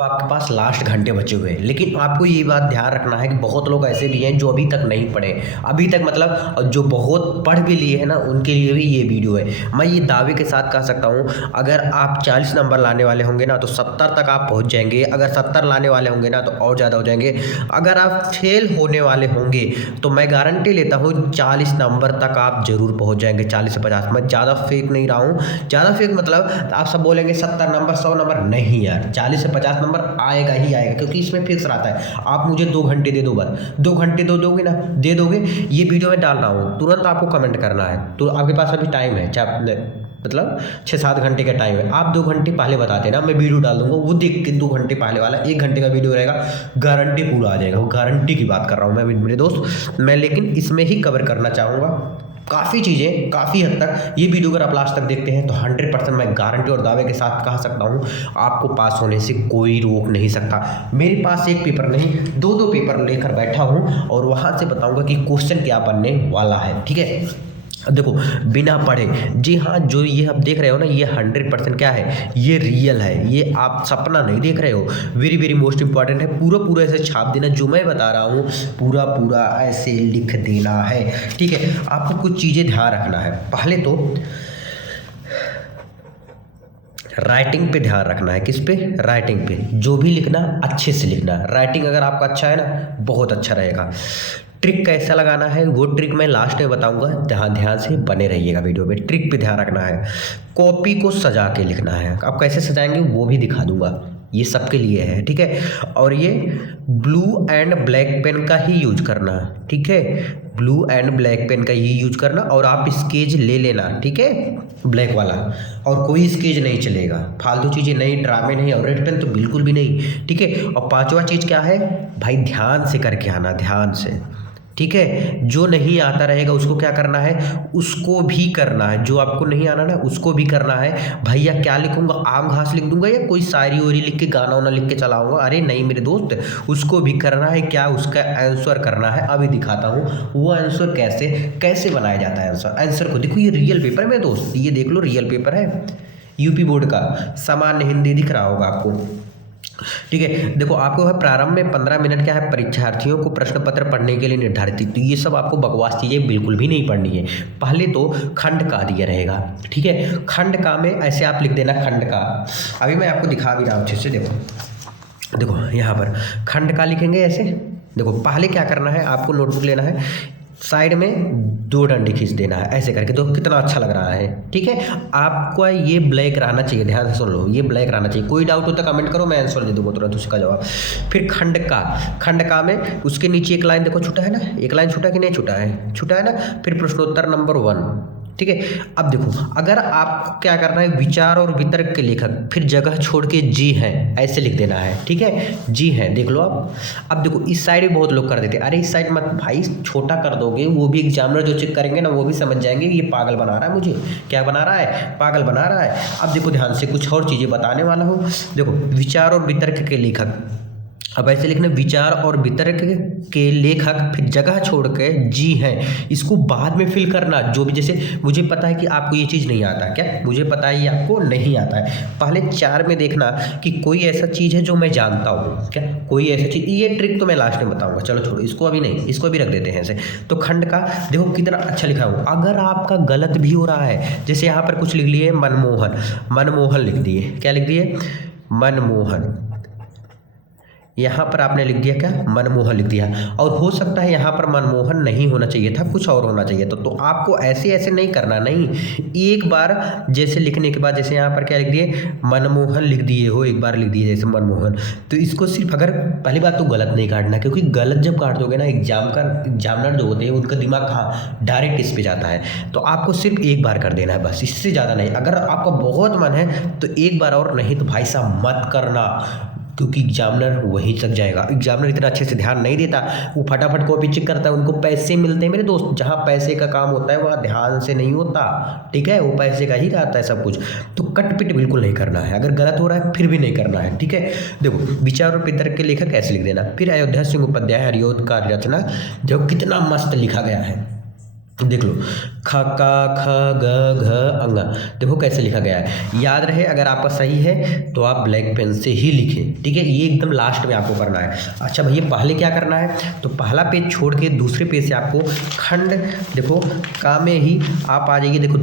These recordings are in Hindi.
अब आपके पास लास्ट घंटे बचे हुए हैं, लेकिन आपको ये बात ध्यान रखना है कि बहुत लोग ऐसे भी हैं जो अभी तक नहीं पढ़े, अभी तक मतलब जो बहुत पढ़ भी लिए हैं ना, उनके लिए भी ये वीडियो है। मैं ये दावे के साथ कह सकता हूँ, अगर आप 40 नंबर लाने वाले होंगे ना तो 70 तक आप पहुँच जाएंगे, अगर 70 लाने वाले होंगे ना तो और ज़्यादा हो जाएंगे, अगर आप फेल होने वाले होंगे तो मैं गारंटी लेता हूँ 40 नंबर तक आप जरूर पहुँच जाएंगे, 40 से 50। मैं ज़्यादा फेक नहीं रहा हूँ, ज़्यादा फेक मतलब आप सब बोलेंगे 70 नंबर 100 नंबर, नहीं यार, 40 से 50 नंबर आएगा ही आएगा, क्योंकि इसमें फिक्स रहता है। आप मुझे 2 घंटे दे दो, बस 2 घंटे दोगे ना, दे दोगे, ये वीडियो में डाल रहा हूँ, तुरंत आपको कमेंट करना है। तो आपके पास अभी टाइम है, मतलब 6-7 घंटे का टाइम है, आप 2 घंटे पहले बताते ना, मैं वीडियो डाल दूंगा, वो देख के 2 घंटे पहले वाला 1 घंटे का वीडियो रहेगा, गारंटी पूरा आ जाएगा। वो गारंटी की बात कर रहा हूँ मैं मेरे दोस्त, मैं लेकिन इसमें ही कवर करना चाहूँगा काफ़ी चीज़ें, काफ़ी हद तक। ये वीडियो अगर आप लास्ट तक देखते हैं तो 100% मैं गारंटी और दावे के साथ कह सकता हूँ, आपको पास होने से कोई रोक नहीं सकता। मेरे पास एक पेपर नहीं, 2-2 पेपर लेकर बैठा हूँ और वहाँ से बताऊँगा कि क्वेश्चन क्या बनने वाला है, ठीक है। अब देखो, बिना पढ़े, जी हाँ, जो ये आप देख रहे हो ना, ये 100% क्या है, ये रियल है, ये आप सपना नहीं देख रहे हो। वेरी वेरी मोस्ट इंपॉर्टेंट है, पूरा ऐसे छाप देना, जो मैं बता रहा हूँ पूरा ऐसे लिख देना है, ठीक है। आपको कुछ चीज़ें ध्यान रखना है। पहले तो राइटिंग पे ध्यान रखना है। किस पे? राइटिंग पे। जो भी लिखना अच्छे से लिखना। राइटिंग अगर आपका अच्छा है ना, बहुत अच्छा रहेगा। ट्रिक कैसा लगाना है वो ट्रिक मैं लास्ट में बताऊंगा, ध्यान से बने रहिएगा वीडियो में। ट्रिक पे ध्यान रखना है। कॉपी को सजा के लिखना है। अब कैसे सजाएंगे वो भी दिखा दूंगा, ये सबके लिए है, ठीक है। और ये ब्लू एंड ब्लैक पेन का ही यूज करना, ठीक है, ब्लू एंड ब्लैक पेन का ही यूज करना। और आप स्केच ले लेना, ठीक है, ब्लैक वाला, और कोई स्केच नहीं चलेगा, फालतू चीज़ें नहीं, ड्रामे नहीं, और रेड पेन तो बिल्कुल भी नहीं, ठीक है। और पांचवा चीज़ क्या है भाई, ध्यान से करके आना, ध्यान से, ठीक है। जो नहीं आता रहेगा उसको क्या करना है, उसको भी करना है। जो आपको नहीं आना ना उसको भी करना है। भैया क्या लिखूंगा, आम घास लिख दूंगा या कोई शायरी वायरी लिख के गाना वाना लिख के चलाऊंगा? अरे नहीं मेरे दोस्त, उसको भी करना है। क्या? उसका आंसर करना है। अभी दिखाता हूँ वो आंसर कैसे बनाया जाता है। आंसर को देखो, ये रियल पेपर है मेरे दोस्त, ये देख लो, रियल पेपर है, यूपी बोर्ड का, सामान्य हिंदी दिख रहा होगा आपको, ठीक है। देखो, आपको है प्रारंभ में 15 मिनट क्या है, परीक्षार्थियों को प्रश्न पत्र पढ़ने के लिए निर्धारित। तो ये सब आपको बकवास चीज़ें बिल्कुल भी नहीं पढ़नी है। पहले तो खंड का दिया रहेगा, ठीक है। खंड का में ऐसे आप लिख देना, खंड का। अभी मैं आपको दिखा भी रहा हूँ अच्छे से, देखो यहाँ पर खंड का लिखेंगे ऐसे। देखो, पहले क्या करना है, आपको नोटबुक लेना है, साइड में 2 डंडी खींच देना है ऐसे करके। तो कितना अच्छा लग रहा है, ठीक है। आपको ये ब्लैक रहना चाहिए, ध्यान से सुन लो, ये ब्लैक रहना चाहिए। कोई डाउट हो तो कमेंट करो, मैं आंसर दे दूंगा तुरंत उसका जवाब। फिर खंड का में उसके नीचे एक लाइन देखो, छूटा है ना, एक लाइन छूटा कि नहीं छूटा है, छूटा है ना। फिर प्रश्नोत्तर नंबर 1, ठीक है। अब देखो, अगर आपको क्या करना है, विचार और वितर्क के लेखक, फिर जगह छोड़ के जी हैं ऐसे लिख देना है, ठीक है, जी हैं, देख लो आप। अब देखो, इस साइड भी बहुत लोग कर देते हैं, अरे इस साइड मत भाई, छोटा कर दोगे, वो भी एग्जामिनर जो चेक करेंगे ना वो भी समझ जाएंगे ये पागल बना रहा है, मुझे क्या बना रहा है, पागल बना रहा है। अब देखो ध्यान से, कुछ और चीज़ें बताने वाला हूँ। देखो, विचार और वितर्क के लेखक, अब ऐसे लिखना, विचार और वितर्क के लेखक, फिर जगह छोड़ के जी हैं, इसको बाद में फिल करना। जो भी, जैसे मुझे पता है कि आपको ये चीज़ नहीं आता, क्या मुझे पता है ये आपको नहीं आता है, पहले 4 में देखना कि कोई ऐसा चीज़ है जो मैं जानता हूँ, क्या कोई ऐसा चीज़। ये ट्रिक तो मैं लास्ट में बताऊंगा, चलो छोड़ो इसको, अभी नहीं, इसको भी रख देते हैं ऐसे। तो खंड का देखो कितना अच्छा लिखा हो। अगर आपका गलत भी हो रहा है, जैसे यहाँ पर कुछ लिख लिए मनमोहन लिख दिए, क्या लिख दिए, मनमोहन, यहाँ पर आपने लिख दिया क्या, मनमोहन लिख दिया। और हो सकता है यहाँ पर मनमोहन नहीं होना चाहिए था, कुछ और होना चाहिए था। तो आपको ऐसे नहीं करना, नहीं, एक बार जैसे लिखने के बाद, जैसे यहाँ पर क्या लिख दिए, मनमोहन लिख दिए हो, एक बार लिख दिए जैसे मनमोहन, तो इसको सिर्फ, अगर पहली बात तो गलत नहीं काटना, क्योंकि गलत जब काट दोगे ना, एग्जामिनर जो होते हैं उनका दिमाग कहाँ, डायरेक्ट इस पे जाता है। तो आपको सिर्फ एक बार कर देना है बस, इससे ज़्यादा नहीं। अगर आपका बहुत मन है तो एक बार और, नहीं तो भाई साहब मत करना, क्योंकि एग्जामिनर वहीं तक जाएगा। एग्जामिनर इतना अच्छे से ध्यान नहीं देता, वो फटाफट कॉपी चेक करता है, उनको पैसे मिलते हैं मेरे दोस्त। जहाँ पैसे का काम होता है वहाँ ध्यान से नहीं होता, ठीक है, वो पैसे का ही रहता है सब कुछ। तो कटपिट बिल्कुल नहीं करना है, अगर गलत हो रहा है फिर भी नहीं करना है, ठीक है। देखो, विचार और वितर्क के लेखक ऐसे लिख देना। फिर अयोध्या सिंह उपाध्याय हरिऔध का रचना, जो कितना मस्त लिखा गया है, देख लो, ख का ख ग घ अंगा, देखो कैसे लिखा गया है। याद रहे, अगर आपका सही है तो आप ब्लैक पेन से ही लिखें, ठीक है। ये एकदम लास्ट में आपको करना है। अच्छा भैया, पहले क्या करना है, तो पहला पेज छोड़ के दूसरे पेज से आपको खंड, देखो का में ही आप आ जाइए। देखो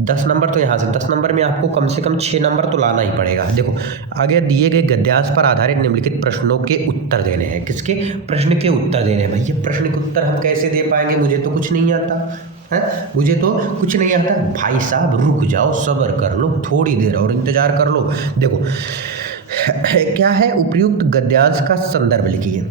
10 नंबर तो यहाँ से, 10 नंबर में आपको कम से कम 6 नंबर तो लाना ही पड़ेगा। देखो आगे दिए गए गद्यांश पर आधारित निम्नलिखित प्रश्नों के उत्तर देने हैं। किसके प्रश्न के उत्तर देने हैं? भैया प्रश्न के उत्तर हम कैसे दे पाएंगे, मुझे तो कुछ नहीं आता है, मुझे तो कुछ नहीं आता। भाई साहब रुक जाओ, सब्र कर लो, थोड़ी देर और इंतजार कर लो। देखो क्या है, उपयुक्त गद्यांश का संदर्भ लिखिए।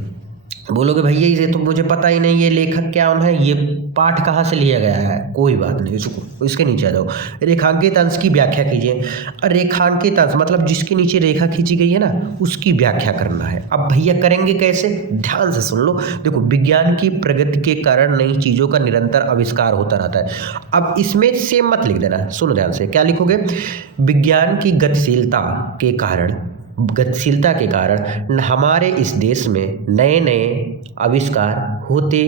बोलोगे भैया ये तो मुझे पता ही नहीं, ये लेखक क्या है, ये पाठ कहाँ से लिया गया है। कोई बात नहीं, इसको इसके नीचे आ जाओ। रेखांकित अंश की व्याख्या कीजिए। रेखांकित अंश मतलब जिसके नीचे रेखा खींची गई है ना, उसकी व्याख्या करना है। अब भैया करेंगे कैसे, ध्यान से सुन लो। देखो, विज्ञान की प्रगति के कारण नई चीज़ों का निरंतर आविष्कार होता रहता है। अब इसमें सेम मत लिख देना, सुनो ध्यान से। क्या लिखोगे, विज्ञान की गतिशीलता के कारण हमारे इस देश में नए नए आविष्कार होते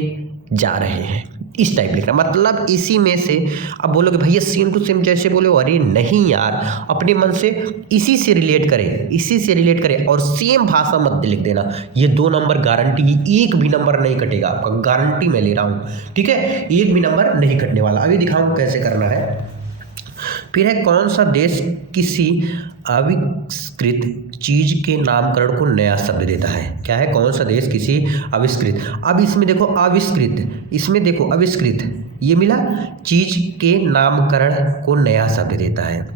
जा रहे हैं। इस टाइप लिखना, मतलब इसी में से। अब बोलोगे भैया सेम टू सेम जैसे बोले, अरे नहीं यार, अपने मन से इसी से रिलेट करें, इसी से रिलेट करें और सेम भाषा मत लिख देना। ये 2 नंबर गारंटी, एक भी नंबर नहीं कटेगा आपका, गारंटी मैं ले रहा हूँ, ठीक है। एक भी नंबर नहीं कटने वाला। अभी दिखाऊँ कैसे करना है। फिर है, कौन सा देश किसी आविष्कृत चीज के नामकरण को नया शब्द देता है। क्या है, कौन सा देश किसी आविष्कृत, अब इसमें देखो आविष्कृत, इसमें देखो आविष्कृत, ये मिला, चीज के नामकरण को नया शब्द देता है।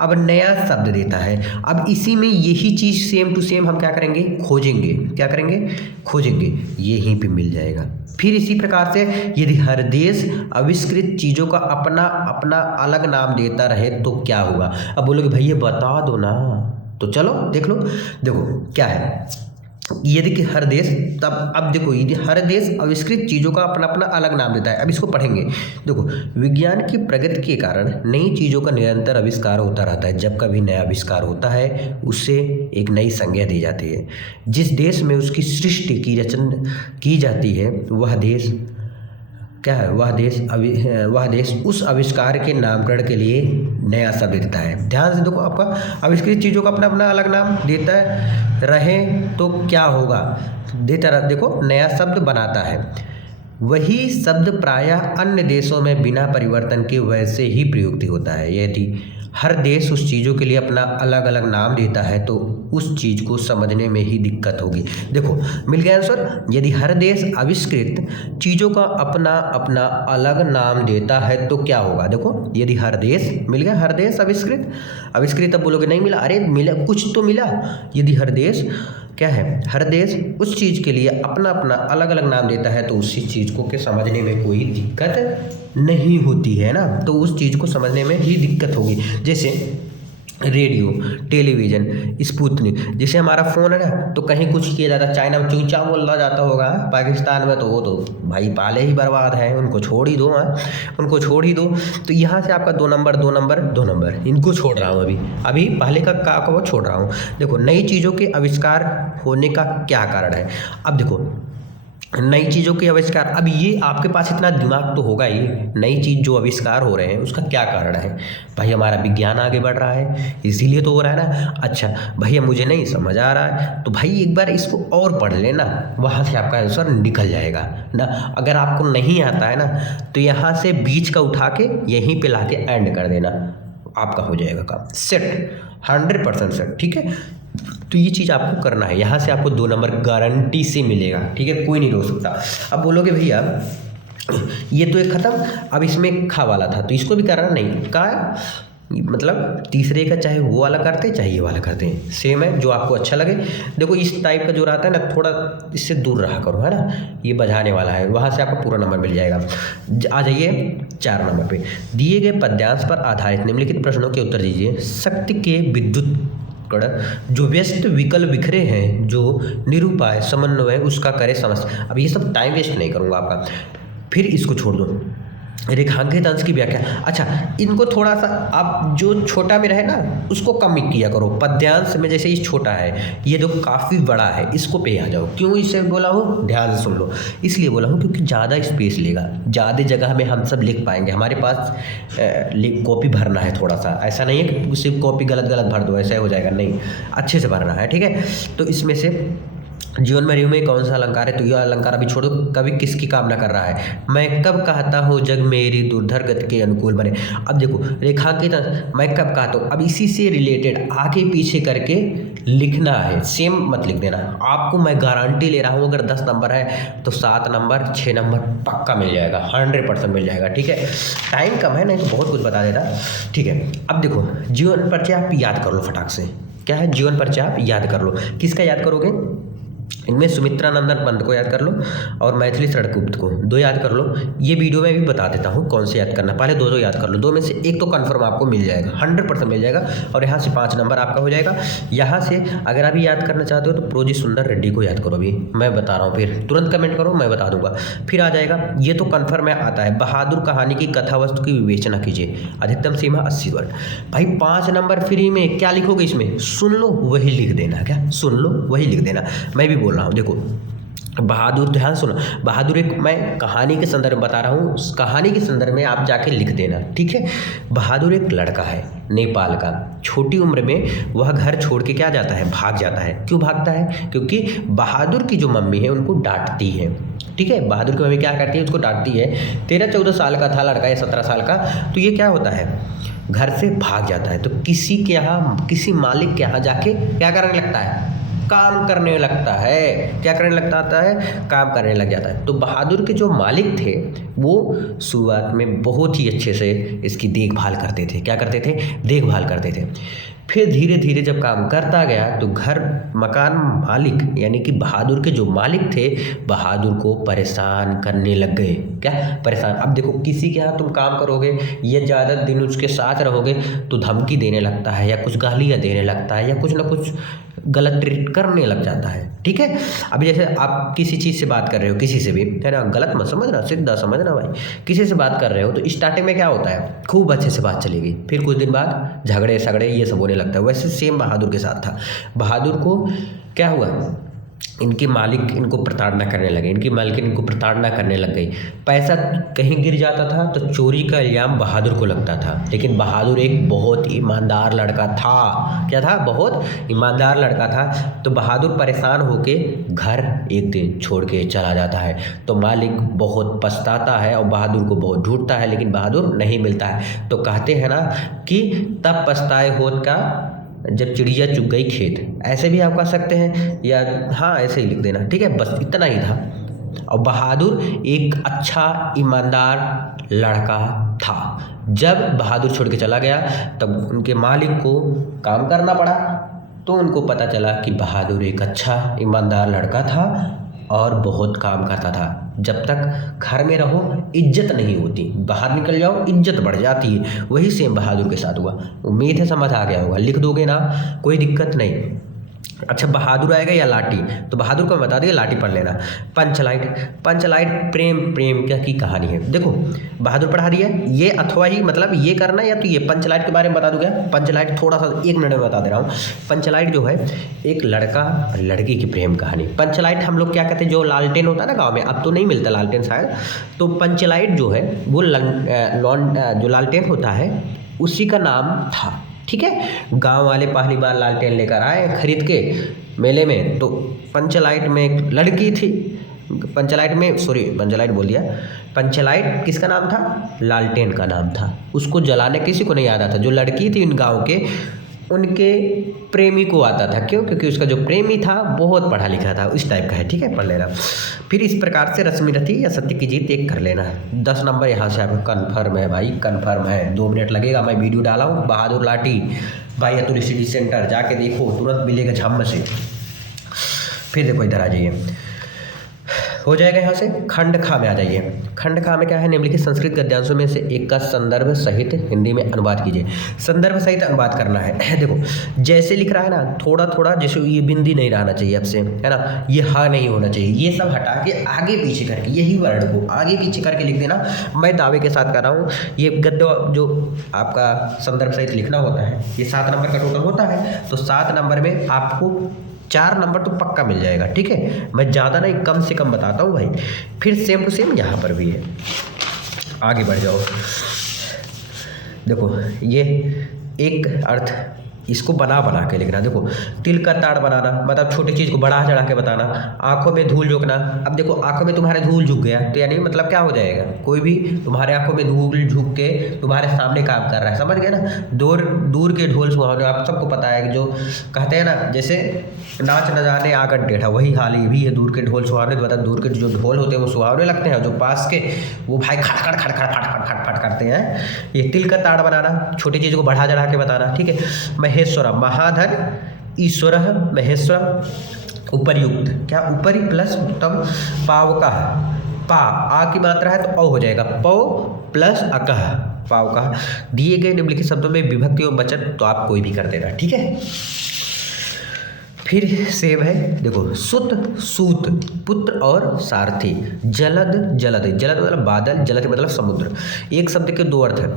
अब नया शब्द देता है, अब इसी में यही चीज सेम टू सेम हम क्या करेंगे, खोजेंगे। क्या करेंगे, खोजेंगे, यहीं पे मिल जाएगा। फिर इसी प्रकार से यदि हर देश आविष्कृत चीज़ों का अपना अपना अलग नाम देता रहे तो क्या होगा। अब बोलोगे भैया बता दो ना, तो चलो देख लो। देखो क्या है, यदि कि हर देश, तब अब देखो यदि हर देश आविष्कृत चीज़ों का अपना अपना अलग नाम देता है। अब इसको पढ़ेंगे। देखो, विज्ञान की प्रगति के कारण नई चीज़ों का निरंतर आविष्कार होता रहता है। जब कभी नया आविष्कार होता है उससे एक नई संज्ञा दी जाती है। जिस देश में उसकी सृष्टि की रचना की जाती है वह देश क्या है, वह देश उस आविष्कार के नामकरण के लिए नया शब्द देता है। ध्यान से देखो, आपका आविष्कृत चीज़ों का अपना अपना अलग नाम देता रहे तो क्या होगा, देता रहे, देखो नया शब्द बनाता है। वही शब्द प्रायः अन्य देशों में बिना परिवर्तन के वैसे ही प्रयुक्त होता है। यदि हर देश उस चीज़ों के लिए अपना अलग अलग नाम देता है तो उस चीज़ को समझने में ही दिक्कत होगी। देखो मिल गया आंसर। यदि हर देश आविष्कृत चीज़ों का अपना अपना अलग नाम देता है तो क्या होगा। देखो यदि हर देश, मिल गया, हर देश आविष्कृत अब बोलोगे नहीं मिला, अरे मिला, कुछ तो मिला। यदि हर देश क्या है, हर देश उस चीज़ के लिए अपना अपना अलग अलग नाम देता है तो उसी चीज़ को के समझने में कोई दिक्कत नहीं होती है ना, तो उस चीज़ को समझने में ही दिक्कत होगी। जैसे रेडियो, टेलीविज़न, स्पुतनिक, जैसे हमारा फ़ोन है ना, तो कहीं कुछ किया जाता, चाइना में चूचा बोला जाता होगा, पाकिस्तान में तो वो तो भाई पाले ही बर्बाद है, उनको छोड़ ही दो, उनको छोड़ ही दो। तो यहाँ से आपका 2 नंबर 2 नंबर 2 नंबर, इनको छोड़ रहा हूँ अभी पहले का वो छोड़ रहा हूँ। देखो नई चीज़ों के आविष्कार होने का क्या कारण है। अब देखो नई चीज़ों के आविष्कार, अब ये आपके पास इतना दिमाग तो होगा ही, नई चीज़ जो आविष्कार हो रहे हैं उसका क्या कारण है। भाई हमारा विज्ञान आगे बढ़ रहा है इसीलिए तो हो रहा है ना। अच्छा भैया मुझे नहीं समझ आ रहा है, तो भाई एक बार इसको और पढ़ लेना, वहाँ से आपका आंसर निकल जाएगा ना। अगर आपको नहीं आता है ना तो यहाँ से बीच का उठा के यहीं पे ला के एंड कर देना, आपका हो जाएगा काम सेट, 100% सेट, ठीक है। तो ये चीज़ आपको करना है, यहाँ से आपको 2 नंबर गारंटी से मिलेगा, ठीक है, कोई नहीं रोक सकता। अब बोलोगे भैया ये तो एक खत्म, अब इसमें खा वाला था तो इसको भी करना नहीं का, मतलब तीसरे का चाहे वो वाला करते चाहे ये वाला करते हैं, सेम है, जो आपको अच्छा लगे। देखो इस टाइप का जो रहता है ना, थोड़ा इससे दूर रहा करो, है ना, ये बजाने वाला है, वहाँ से आपको पूरा नंबर मिल जाएगा। आ जाइए 4 नंबर पे, दिए गए पद्यांश पर आधारित निम्नलिखित प्रश्नों के उत्तर दीजिए। शक्ति के विद्युत जो व्यस्त विकल्प बिखरे हैं, जो निरूपाय समन्वय उसका करे समझ। अब ये सब टाइम वेस्ट नहीं करूँगा आपका, फिर इसको छोड़ दो। रेखांकित अंश की व्याख्या। अच्छा, इनको थोड़ा सा आप जो छोटा में रहे ना उसको कम किया करो। पद्यांश में जैसे ये छोटा है, ये जो काफ़ी बड़ा है, इसको पे आ जाओ। क्यों इसे बोला हूँ, ध्यान से सुन लो। इसलिए बोला हूँ क्योंकि ज़्यादा स्पेस लेगा, ज़्यादा जगह में हम सब लिख पाएंगे। हमारे पास कॉपी भरना है थोड़ा सा, ऐसा नहीं है कि सिर्फ कॉपी गलत गलत भर दो, ऐसा हो जाएगा, नहीं, अच्छे से भरना है, ठीक है। तो इसमें से जीवन में रियु में कौन सा अलंकार है, तो यह अलंकार अभी छोड़ो। कवि किसकी कामना कर रहा है, मैं कब कहता हूँ जग मेरी दुर्धर गति के अनुकूल बने। अब देखो रेखांकित मैं कब कहता हूँ, अब इसी से रिलेटेड आगे पीछे करके लिखना है, सेम मत लिख देना। आपको मैं गारंटी ले रहा हूँ, अगर 10 नंबर है तो 7 नंबर 6 नंबर पक्का मिल जाएगा, 100% मिल जाएगा, ठीक है। टाइम कम है, नहीं तो बहुत कुछ बता देता, ठीक है। अब देखो जीवन परिचय आप याद कर लो फटाक से। क्या है, जीवन परिचय आप याद कर लो। किसका याद करोगे, इनमें सुमित्रा नंदन पंत को याद कर लो और मैथिली शरण गुप्त को, 2 याद कर लो। ये वीडियो में भी बता देता हूँ कौन से याद करना, पहले 2 याद कर लो। 2 में से एक तो कंफर्म आपको मिल जाएगा, 100% मिल जाएगा। और यहाँ से 5 नंबर आपका हो जाएगा। यहाँ से अगर अभी याद करना चाहते हो तो प्रोजी सुंदर रेड्डी को याद करो, अभी मैं बता रहा हूँ, फिर तुरंत कमेंट करो, मैं बता दूंगा, फिर आ जाएगा। ये तो कन्फर्म है, आता है। बहादुर कहानी की कथा वस्तु की विवेचना कीजिए, अधिकतम सीमा 80 वर्ड। भाई 5 नंबर फ्री में। क्या लिखोगे इसमें, सुन लो वही लिख देना, क्या सुन लो वही लिख देना। मैं भी बोल रहा हूँ, देखो बहादुर, ध्यान सुनो, बहादुर एक मैं कहानी के संदर्भ में बता रहा हूँ, उस कहानी के संदर्भ में आप जाके लिख देना, ठीक है। बहादुर एक लड़का है नेपाल का, छोटी उम्र में वह घर छोड़ के क्या जाता है, भाग जाता है। क्यों भागता है, क्योंकि बहादुर की जो मम्मी है उनको डांटती है, ठीक है। बहादुर की मम्मी क्या करती है, उसको डांटती है। 13-14 साल का था लड़का, या 17 साल का। तो ये क्या होता है, घर से भाग जाता है। तो किसी के यहाँ, किसी मालिक के यहाँ जाके क्या करने लगता है, काम करने लगता है। क्या करने लगता है, काम करने लग जाता है। तो बहादुर के जो मालिक थे वो शुरुआत में बहुत ही अच्छे से इसकी देखभाल करते थे। क्या करते थे, देखभाल करते थे। फिर धीरे धीरे जब काम करता गया तो घर मकान मालिक यानी कि बहादुर के जो मालिक थे, बहादुर को परेशान करने लग गए। क्या, परेशान। अब देखो किसी के यहाँ तुम काम करोगे या ज़्यादा दिन उसके साथ रहोगे तो धमकी देने लगता है, या कुछ गालियाँ देने लगता है, या कुछ ना कुछ गलत ट्रीट करने लग जाता है, ठीक है। अब जैसे आप किसी चीज़ से बात कर रहे हो, किसी से भी, है ना, गलत मत समझना, सीधा समझना भाई। किसी से बात कर रहे हो तो स्टार्टिंग में क्या होता है, खूब अच्छे से बात चलेगी, फिर कुछ दिन बाद झगड़े सगड़े ये सब होने लगता है। वैसे सेम बहादुर के साथ था। बहादुर को क्या हुआ, इनके मालिक इनको प्रताड़ना करने लगे, इनकी मालकिन इनको प्रताड़ना करने लग गई। पैसा कहीं गिर जाता था तो चोरी का इल्ज़ाम बहादुर को लगता था। लेकिन बहादुर एक बहुत ईमानदार लड़का था। क्या था, बहुत ईमानदार लड़का था। तो बहादुर परेशान होके घर एक दिन छोड़ के चला जाता है। तो मालिक बहुत पछताता है और बहादुर को बहुत ढूंढता है, लेकिन बहादुर नहीं मिलता है। तो कहते हैं ना कि तब पछताए होत का जब चिड़िया चुग गई खेत, ऐसे भी आप कह सकते हैं, या हाँ ऐसे ही लिख देना, ठीक है। बस इतना ही था। और बहादुर एक अच्छा ईमानदार लड़का था। जब बहादुर छोड़ के चला गया तब उनके मालिक को काम करना पड़ा। तो उनको पता चला कि बहादुर एक अच्छा ईमानदार लड़का था और बहुत काम करता था। जब तक घर में रहो इज्जत नहीं होती, बाहर निकल जाओ इज्जत बढ़ जाती है। वही सेम बहादुर के साथ हुआ। उम्मीद है समझ आ गया होगा, लिख दोगे ना, कोई दिक्कत नहीं। अच्छा, बहादुर आएगा या लाठी, तो बहादुर को बता दिए, लाठी पढ़ लेना। पंचलाइट, पंचलाइट प्रेम, प्रेम क्या की कहानी है। देखो बहादुर पढ़ा दिया, ये अथवा ही मतलब ये करना, या तो ये पंचलाइट के बारे में बता दूंगा। पंचलाइट थोड़ा सा 1 मिनट में बता दे रहा हूँ। पंचलाइट जो है एक लड़का और लड़की की प्रेम कहानी। पंचलाइट हम लोग क्या कहते हैं, जो लालटेन होता है ना गाँव में, अब तो नहीं मिलता लालटेन शायद। तो पंचलाइट जो है वो जो लालटेन होता है उसी का नाम था, ठीक है। गांव वाले पहली बार लालटेन लेकर आए खरीद के मेले में। तो पंचलाइट में एक लड़की थी, पंचलाइट में, सॉरी पंचलाइट बोल दिया, पंचलाइट किसका नाम था, लालटेन का नाम था। उसको जलाने किसी को नहीं आता था। जो लड़की थी इन गाँव के, उनके प्रेमी को आता था। क्यों, क्योंकि उसका जो प्रेमी था बहुत पढ़ा लिखा था, उस टाइप का है, ठीक है, पढ़ लेना। फिर इस प्रकार से रश्मि रथी या सत्य की जीत एक कर लेना। 10 नंबर यहाँ से आपको कन्फर्म है भाई, कन्फर्म है। 2 मिनट लगेगा, मैं वीडियो डाला हूँ। बहादुर लाठी भाई अतुल स्टडी सेंटर जाके देखो, तुरंत मिलेगा झम से। फिर देखो इधर आ जाइए, हो जाएगा। यहाँ से खंड खा में आ जाइए। खंड खा में क्या है, निम्नलिखित संस्कृत गद्यांशों में से एक का संदर्भ सहित हिंदी में अनुवाद कीजिए। संदर्भ सहित अनुवाद करना है। देखो जैसे लिख रहा है ना, थोड़ा थोड़ा जैसे ये बिंदी नहीं रहना चाहिए आपसे, है ना, ये हा नहीं होना चाहिए, ये सब हटा के आगे पीछे करके यही वर्ड को आगे पीछे करके लिख देना। मैं दावे के साथ कर रहा हूँ, ये गद्य जो आपका संदर्भ सहित लिखना होता है ये 7 नंबर का टोटल होता है, तो 7 नंबर में आपको 4 नंबर तो पक्का मिल जाएगा। ठीक है, मैं ज़्यादा नहीं कम से कम बताता हूँ भाई। फिर सेम टू सेम यहाँ पर भी है, आगे बढ़ जाओ। देखो ये एक अर्थ, इसको बना बना के लिखना। देखो तिल का ताड़ बनाना मतलब छोटी चीज़ को बढ़ा चढ़ा के बताना। आंखों में धूल झोंकना, अब देखो आंखों में तुम्हारे धूल झुक गया तो यानी मतलब क्या हो जाएगा, कोई भी तुम्हारे आंखों में धूल झुक के तुम्हारे सामने काम कर रहा है, समझ गए ना। दूर के ढोल सुहावने, आप सबको पता है कि जो कहते हैं ना, जैसे नाच न जाने आंगन टेढ़ा, वही हाल ये भी है। दूर के ढोल सुहावने मतलब दूर के जो ढोल होते हैं वो सुहावने लगते हैं, जो पास के वो भाई खड़खड़ खड़खड़ फट फट फट करते हैं। ये तिल का ताड़ बनाना, छोटी चीज़ को बढ़ा चढ़ा के बताना। ठीक है, महेश्वर महाधन ईश्वर महेश्वर उपरयुक्त, क्या उपरि प्लस उत्तम पावका, पा आ की मात्रा है तो औ हो जाएगा, पौ प्लस अकह पावका। दिए गए निम्नलिखित शब्दों में विभक्ति एवं वचन तो आप कोई भी कर देना। ठीक है, फिर सेव है। देखो सुत सूत पुत्र और सारथी, जलद जलद, जलद मतलब बादल, जलद मतलब समुद्र। एक शब्द के 2 अर्थ है,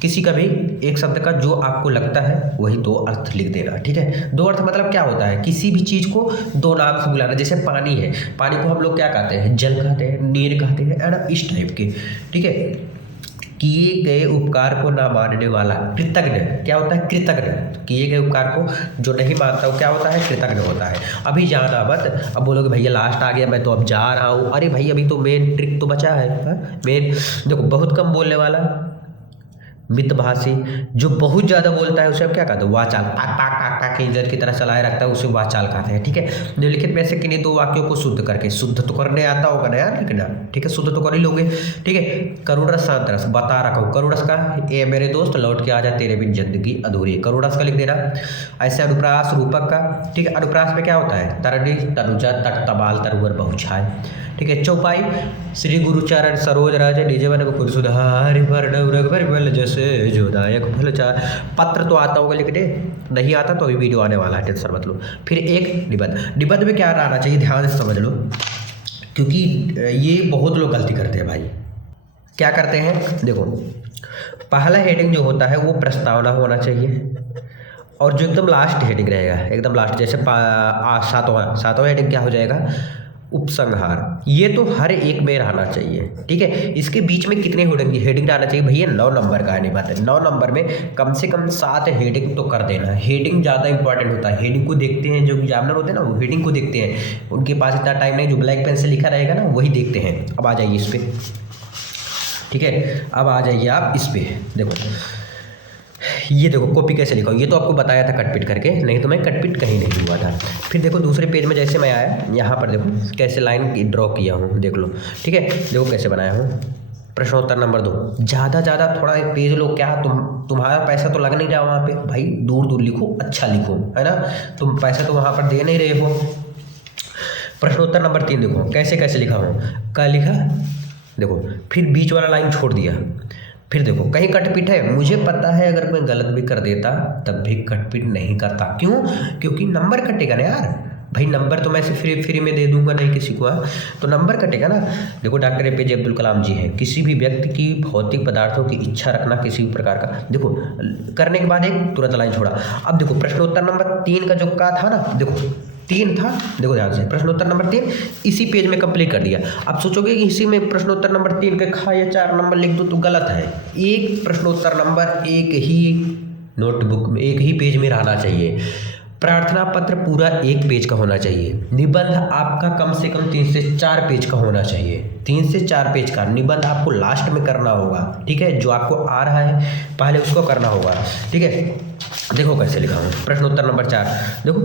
किसी का भी एक शब्द का जो आपको लगता है वही 2 अर्थ लिख देना। ठीक है, 2 अर्थ मतलब क्या होता है, किसी भी चीज़ को 2 नाम से बुलाना। जैसे पानी है, पानी को हम लोग क्या कहते हैं, जल कहते हैं, नीर कहते हैं, है ना, इस टाइप के। ठीक है, किए गए उपकार को ना मानने वाला कृतज्ञ, क्या होता है, कृतज्ञ। किए गए उपकार को जो नहीं मानता वो क्या होता है, कृतज्ञ होता है। अभी जाना मत, अब बोलोगे भैया लास्ट आ गया मैं तो अब जा रहा हूँ, अरे भाई अभी तो मेन ट्रिक तो बचा है। मेन देखो, बहुत कम बोलने वाला मितभाषी, जो बहुत ज़्यादा बोलता है उसे अब क्या कहते हैं, वाचाल, पाक पाक पाक पाक इंजन की तरह चलाए रखता है उसे वाचाल कहते हैं। ठीक है, निम्नलिखित में से किन्हीं 2 वाक्यों को शुद्ध करके, शुद्ध तो करने आता होगा ना यार लिखना। ठीक है, शुद्ध तो कर ही लोगे। ठीक है, करुण रस शांत रस, बता रखा हूँ करुण रस का, ए मेरे दोस्त लौट के आ जा तेरे बिन जिंदगी अधूरी, करुण रस का लिख देना। ऐसे अनुप्रास रूपक का, ठीक है, अनुप्रास में क्या होता है, तरणी तनुजा तट तबाल तरुवर बहुछाय। ठीक है, चौपाई श्री गुरुचरण सरोज राज निज मन मुकुर सुधारि वरनउ रघुबर बिमल जसु जोदायक फल चार। पत्र तो आता होगा लिखने, नहीं आता तो अभी वीडियो आने वाला है, टेंशन मत लो। फिर एक निबंध, निबंध में क्या रहना चाहिए ध्यान से समझ लो, क्योंकि ये बहुत लोग गलती करते हैं भाई। क्या करते हैं, देखो पहला हेडिंग जो होता है वो प्रस्तावना होना चाहिए, और जो एकदम लास्ट हेडिंग रहेगा, एकदम लास्ट, जैसे सातवां हेडिंग क्या हो जाएगा, उपसंहार। ये तो हर एक में रहना चाहिए। ठीक है, इसके बीच में कितने हेडिंग रहना चाहिए भैया, 9 नंबर का है, नहीं बात है। 9 नंबर में कम से कम 7 हेडिंग तो कर देना। हेडिंग ज़्यादा इंपॉर्टेंट होता है, हेडिंग को देखते हैं जो एग्जामिनर होते हैं ना, वो हेडिंग को देखते हैं, उनके पास इतना टाइम नहीं, जो ब्लैक पेन से लिखा रहेगा ना वही देखते हैं। अब आ जाइए इस पर। ठीक है, अब आ जाइए आप इस पर। देखो ये देखो कॉपी कैसे लिखा, ये तो आपको बताया था कटपिट करके, नहीं तो मैं कटपिट कहीं नहीं हुआ था। फिर देखो दूसरे पेज में जैसे मैं आया, यहाँ पर देखो कैसे लाइन ड्रॉ किया हूँ, देख लो। ठीक है, देखो कैसे बनाया हूँ। प्रश्नोत्तर नंबर 2, ज़्यादा थोड़ा पेज लो, क्या तुम्हारा पैसा तो लग नहीं रहा वहाँ पे भाई, दूर दूर लिखो, अच्छा लिखो, है ना, तुम पैसा तो वहाँ पर दे नहीं रहे हो। प्रश्नोत्तर नंबर 3 देखो कैसे कैसे लिखा हूँ, क्या लिखा, देखो फिर बीच वाला लाइन छोड़ दिया। फिर देखो कहीं कटपिट है, मुझे पता है अगर मैं गलत भी कर देता तब भी कटपिट नहीं करता। क्यों, क्योंकि नंबर कटेगा ना यार भाई, नंबर तो मैं फ्री में दे दूंगा नहीं किसी को, तो नंबर कटेगा ना। देखो डॉक्टर APJ अब्दुल कलाम जी हैं, किसी भी व्यक्ति की भौतिक पदार्थों की इच्छा रखना किसी भी प्रकार का, देखो करने के बाद एक तुरंत लाइन छोड़ा। अब देखो प्रश्नोत्तर नंबर 3 का जो का था ना, देखो 3 था, देखो ध्यान से, प्रश्नोत्तर नंबर 3 इसी पेज में कंप्लीट कर दिया। अब सोचोगे कि इसी में प्रश्नोत्तर नंबर 3 के खा या 4 नंबर लिख दो, तो गलत है। एक प्रश्नोत्तर नंबर एक ही नोटबुक में, एक ही पेज में रहना चाहिए। प्रार्थना पत्र पूरा 1 पेज का होना चाहिए। निबंध आपका कम से कम 3 से 4 पेज का होना चाहिए। 3 से 4 पेज का निबंध आपको लास्ट में करना होगा। ठीक है, जो आपको आ रहा है पहले उसको करना होगा। ठीक है, देखो कैसे लिखा हूँ। प्रश्नोत्तर नंबर 4 देखो,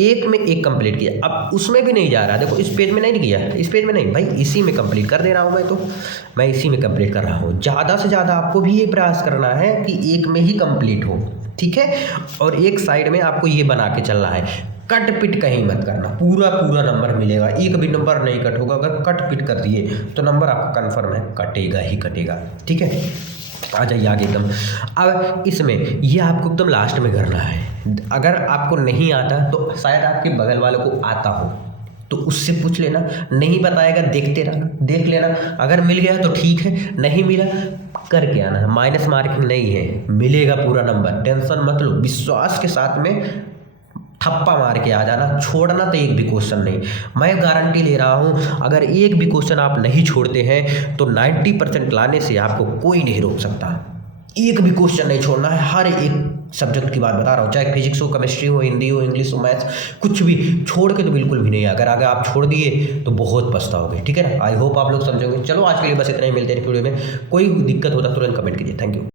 एक में एक कंप्लीट किया, अब उसमें भी नहीं जा रहा, देखो इस पेज में नहीं किया, इस पेज में नहीं भाई, इसी में कंप्लीट कर दे रहा हूँ मैं इसी में कंप्लीट कर रहा हूँ। ज़्यादा से ज़्यादा आपको भी ये प्रयास करना है कि एक में ही कंप्लीट हो। ठीक है, और एक साइड में आपको ये बना के चलना है, कट पिट कहीं मत करना, पूरा पूरा नंबर मिलेगा, एक भी नंबर नहीं कट होगा। अगर कट पिट कर दिए तो नंबर आपका कन्फर्म है कटेगा ही कटेगा, ठीक है। आ जाइए आगे एकदम। अब इसमें ये आपको एकदम लास्ट में करना है। अगर आपको नहीं आता तो शायद आपके बगल वाले को आता हो तो उससे पूछ लेना, नहीं बताएगा देखते रहना, देख लेना, अगर मिल गया तो ठीक है, नहीं मिला करके आना। माइनस मार्किंग नहीं है, मिलेगा पूरा नंबर, टेंशन मत लो, विश्वास के साथ में ठप्पा मार के आ जाना, छोड़ना तो एक भी क्वेश्चन नहीं। मैं गारंटी ले रहा हूँ अगर एक भी क्वेश्चन आप नहीं छोड़ते हैं तो 90% लाने से आपको कोई नहीं रोक सकता। एक भी क्वेश्चन नहीं छोड़ना है, हर एक सब्जेक्ट की बात बता रहा हूँ, चाहे फिजिक्स हो, केमिस्ट्री हो, हिंदी हो, इंग्लिश हो, मैथ्स, कुछ भी छोड़ के तो बिल्कुल भी नहीं। अगर आगे आप छोड़ दिए तो बहुत पछताओगे, ठीक है ना। आई होप आप लोग समझोगे। चलो आज के लिए बस इतना ही, मिलते हैं वीडियो में। कोई दिक्कत होता तुरंत कमेंट कीजिए। Thank you.